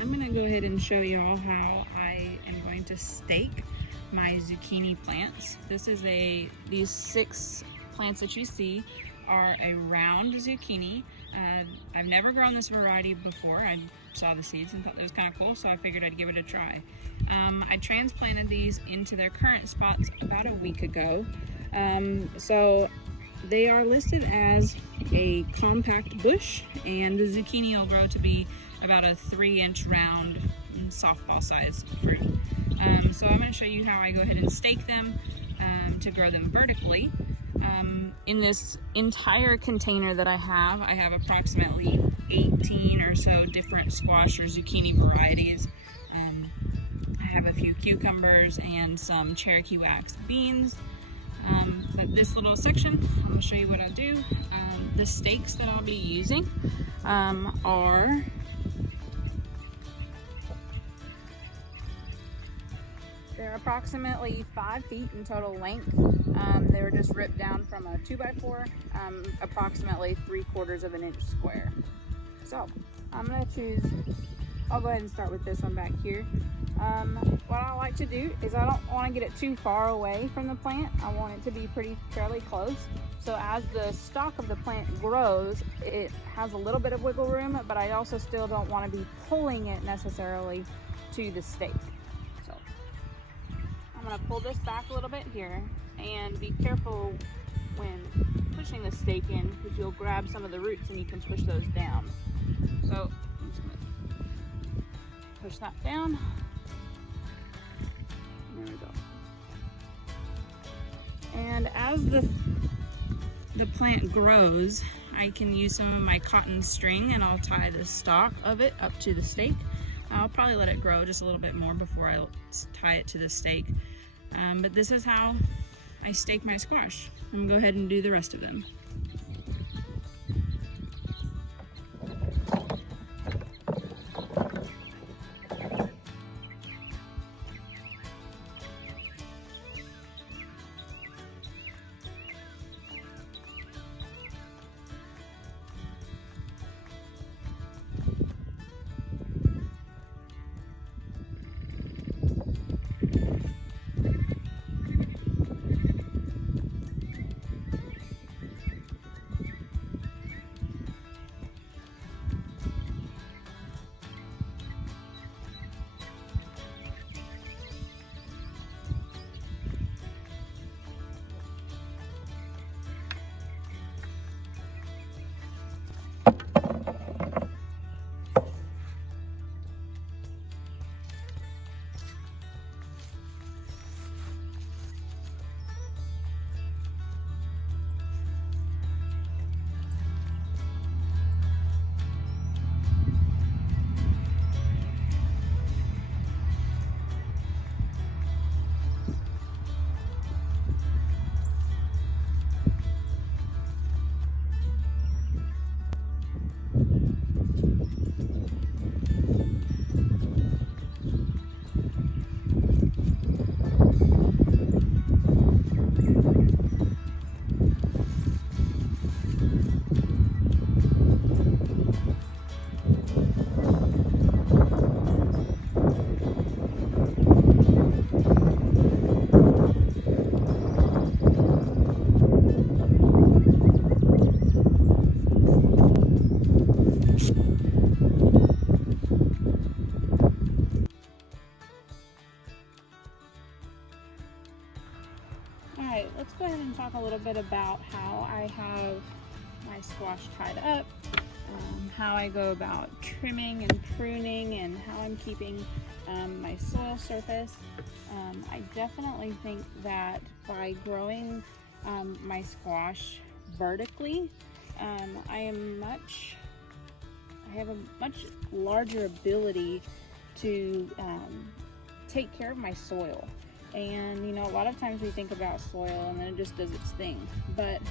I'm gonna go ahead and show you all how I am going to stake my zucchini plants. These 6 plants that you see are a round zucchini. I've never grown this variety before. I saw the seeds and thought that was kind of cool, so I figured I'd give it a try. I transplanted these into their current spots about a week ago. So they are listed as a compact bush, and the zucchini will grow to be about a 3-inch round softball size fruit. So I'm going to show you how I go ahead and stake them to grow them vertically. In this entire container that I have approximately 18 or so different squash or zucchini varieties. I have a few cucumbers and some Cherokee wax beans. But this little section, I'm going to show you what I'll do. The stakes that I'll be using are they're approximately 5 feet in total length. They were just ripped down from a 2x4, approximately 3/4 of an inch square. So I'm going to choose, I'll go ahead and start with this one back here. What I like to do is I don't want to get it too far away from the plant. I want it to be fairly close. So as the stalk of the plant grows, it has a little bit of wiggle room, but I also still don't want to be pulling it necessarily to the stake. So I'm going to pull this back a little bit here, and be careful when pushing the stake in, because you'll grab some of the roots and you can push those down. So I'm just going to push that down. There we go. And as the plant grows, I can use some of my cotton string and I'll tie the stalk of it up to the stake. I'll probably let it grow just a little bit more before I tie it to the stake. But this is how I stake my squash. I'm gonna go ahead and do the rest of them. Alright, let's go ahead and talk a little bit about how I have my squash tied up, how I go about trimming and pruning, and how I'm keeping my soil surface. I definitely think that by growing my squash vertically, I have a much larger ability to take care of my soil. And you know, a lot of times we think about soil and then it just does its thing, but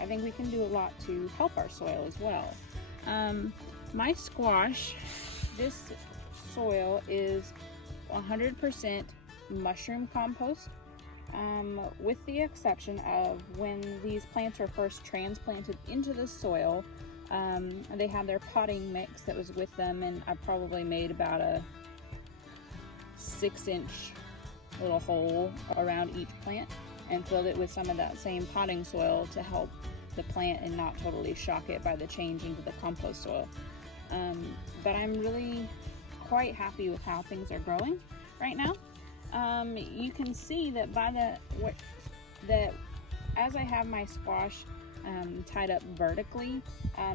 I think we can do a lot to help our soil as well. My squash, this soil is 100% mushroom compost, with the exception of when these plants are first transplanted into the soil, They had their potting mix that was with them, and I probably made about a 6-inch little hole around each plant and filled it with some of that same potting soil to help the plant and not totally shock it by the change into the compost soil. But I'm really quite happy with how things are growing right now. You can see that that as I have my squash tied up vertically,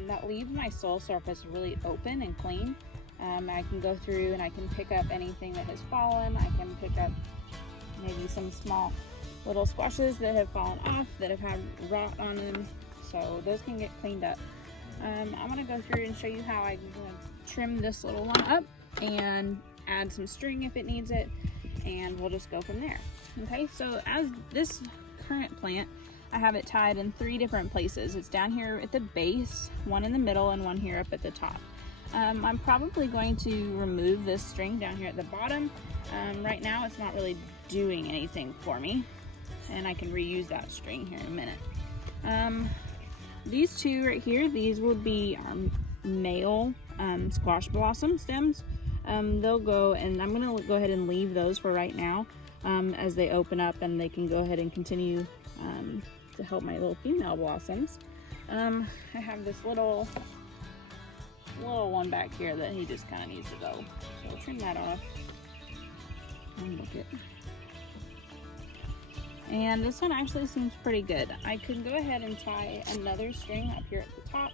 that leaves my soil surface really open and clean. I can go through and I can pick up anything that has fallen. I can pick up maybe some small little squashes that have fallen off, that have had rot on them, so those can get cleaned up. I'm going to go through and show you how I'm going to trim this little one up and add some string if it needs it, and we'll just go from there. Okay, so as this current plant, I have it tied in 3 different places. It's down here at the base, one in the middle, and one here up at the top. I'm probably going to remove this string down here at the bottom. Right now it's not really doing anything for me, and I can reuse that string here in a minute. These 2 right here, these will be our male squash blossom stems. They'll go, and I'm going to go ahead and leave those for right now as they open up, and they can go ahead and continue to help my little female blossoms. I have this little one back here that he just kind of needs to go, so I'll trim that off. And this one actually seems pretty good. I could go ahead and tie another string up here at the top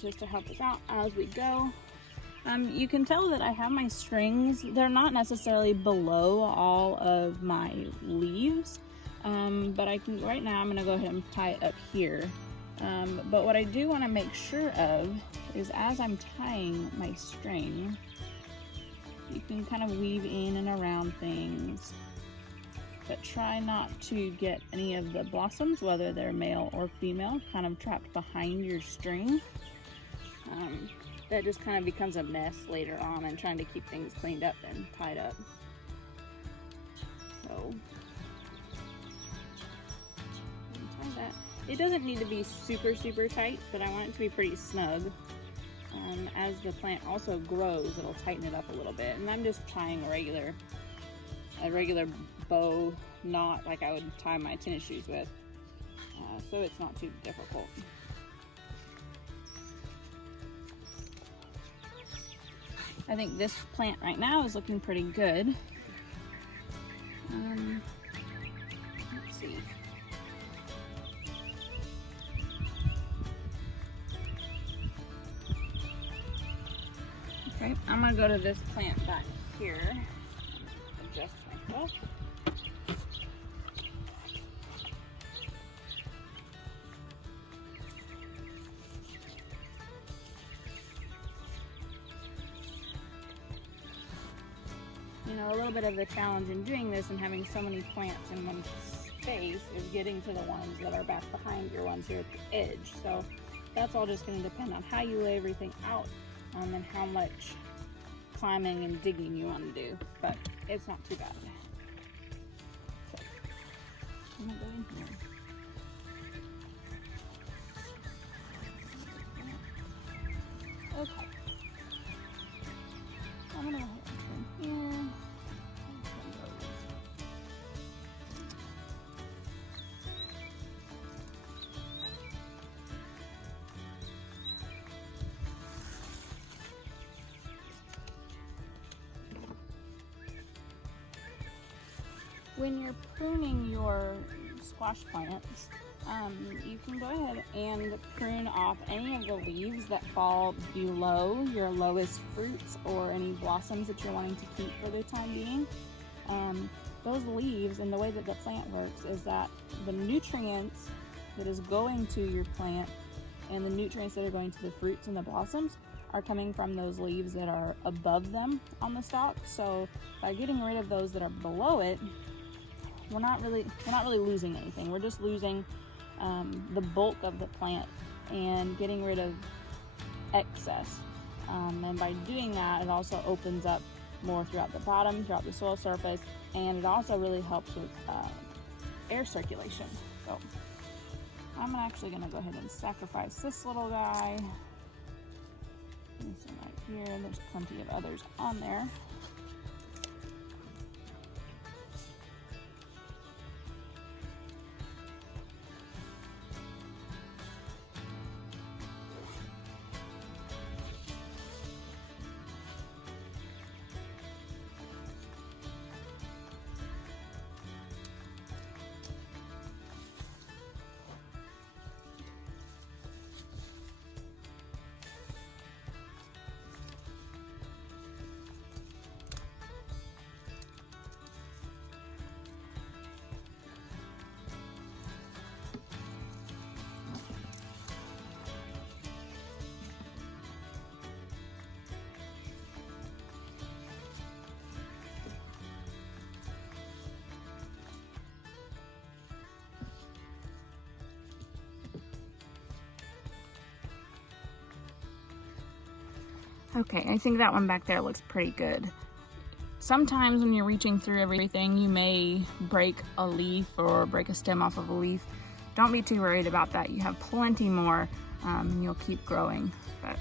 just to help us out as we go. You can tell that I have my strings. They're not necessarily below all of my leaves, but right now I'm going to go ahead and tie it up here. But what I do want to make sure of is, as I'm tying my string, you can kind of weave in and around things, but try not to get any of the blossoms, whether they're male or female, kind of trapped behind your string. That just kind of becomes a mess later on, and trying to keep things cleaned up and tied up. So tie that. It doesn't need to be super tight, but I want it to be pretty snug. As the plant also grows, it'll tighten it up a little bit. And I'm just tying a regular bow knot like I would tie my tennis shoes with, so it's not too difficult. I think this plant right now is looking pretty good. Let's see. Okay, I'm gonna go to this plant back here. Adjust myself. You know, a little bit of the challenge in doing this and having so many plants in one space is getting to the ones that are back behind your ones here at the edge. So that's all just going to depend on how you lay everything out, and how much climbing and digging you want to do. But it's not too bad. So I'm going to go in here. Okay. I'm going to go in here. When you're pruning your squash plants, you can go ahead and prune off any of the leaves that fall below your lowest fruits or any blossoms that you're wanting to keep for the time being. Those leaves, and the way that the plant works is that the nutrients that is going to your plant and the nutrients that are going to the fruits and the blossoms are coming from those leaves that are above them on the stalk. So by getting rid of those that are below it, we're not really losing anything. We're just losing the bulk of the plant and getting rid of excess. And by doing that, it also opens up more throughout the bottom, throughout the soil surface, and it also really helps with air circulation. So I'm actually gonna go ahead and sacrifice this little guy. This one right here, and there's plenty of others on there. Okay, I think that one back there looks pretty good. Sometimes when you're reaching through everything, you may break a leaf or break a stem off of a leaf. Don't be too worried about that. You have plenty more and you'll keep growing. But